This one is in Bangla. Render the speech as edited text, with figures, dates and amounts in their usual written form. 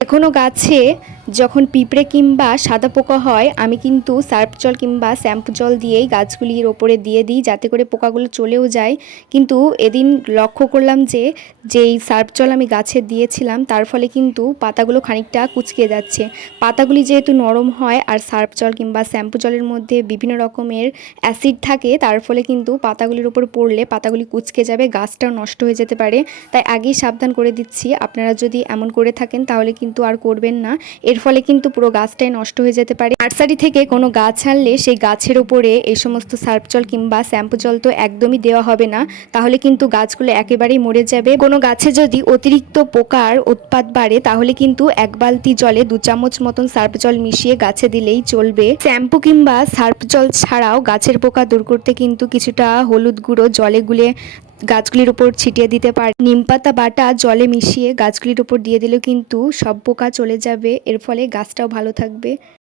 এখনো গাছে যখন পিঁপড়ে কিংবা সাদা পোকা হয় আমি কিন্তু সার্ফ জল কিংবা শ্যাম্পু জল দিয়েই গাছগুলির ওপরে দিয়ে দিই, যাতে করে পোকাগুলো চলেও যায়। কিন্তু এদিন লক্ষ্য করলাম যে যেই সার্ফ জল আমি গাছে দিয়েছিলাম তার ফলে কিন্তু পাতাগুলো খানিকটা কুঁচকে যাচ্ছে। পাতাগুলি যেহেতু নরম হয় আর সার্ফ জল কিংবা শ্যাম্পু জলের মধ্যে বিভিন্ন রকমের অ্যাসিড থাকে, তার ফলে কিন্তু পাতাগুলির ওপর পড়লে পাতাগুলি কুঁচকে যাবে, গাছটাও নষ্ট হয়ে যেতে পারে। তাই আগেই সাবধান করে দিচ্ছি, আপনারা যদি এমন করে থাকেন তাহলে কিন্তু আর করবেন না। এর ফলে কিন্তু পুরো গাছটাই নষ্ট হয়ে যেতে পারে। নার্সারি থেকে কোনো গাছ আনলে সেই গাছের উপরে এই সমস্ত সার্ফ জল কিংবা শ্যাম্পু জল তো একদমই দেওয়া হবে না, তাহলে কিন্তু গাছগুলো একেবারেই মরে যাবে। কোনো গাছে যদি অতিরিক্ত পোকার উৎপাত বাড়ে তাহলে কিন্তু 1 বালতি জলে 2 চামচ মতন সার্ফ জল মিশিয়ে গাছে দিলেই চলবে। শ্যাম্পু কিংবা সার্ফ জল ছাড়াও গাছের পোকা দূর করতে কিন্তু কিছুটা হলুদ গুঁড়ো জলে গুলে গাছগুলির উপর ছিটিয়ে দিতে পারে। নিমপাতা বাটা জলে মিশিয়ে গাছগুলির উপর দিয়ে দিলেও কিন্তু সব পোকা চলে যাবে, এর ফলে গাছটাও ভালো থাকবে।